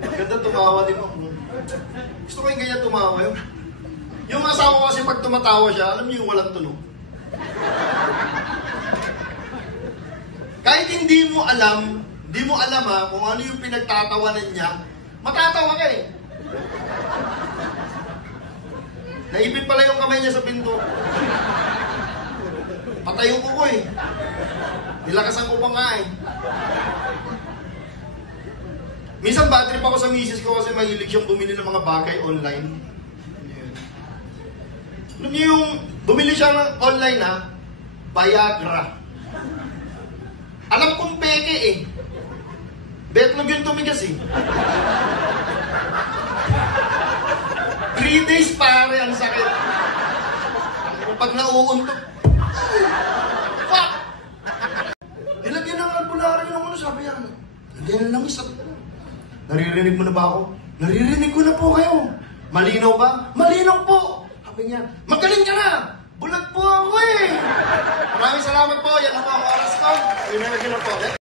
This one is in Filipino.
Ganda tumawa din ako. Gusto ko yung ganyan tumawa yun. Yung asawa ko kasi pag tumatawa siya, alam niyo yung walang tunog. Kahit hindi mo alam kung ano yung pinagtatawanan niya, matatawa ka eh. Naipit pala yung kamay niya sa pinto. Patay yung kuko eh. Nilakasan ko pa nga eh. Minsan bad trip ako sa misis ko kasi mahilig siyang bumili ng mga bagay online. Alam niyo yung bumili siya ng online ha, Viagra. Alam kong peke eh. Betlog yung tumigas eh. 3 days pare, ang sakit. Pag nauuntok, fuck! Nilagyan ng albularyo ng ano, sabi niya, nandiyan lang isa. Naririnig mo na ba ako? Naririnig ko na po kayo. Malinaw ba? Malinaw po! Sabi niya, magaling ka na! Bulag po ako eh! Maraming salamat po, yan po ang oras ko. Yun na po.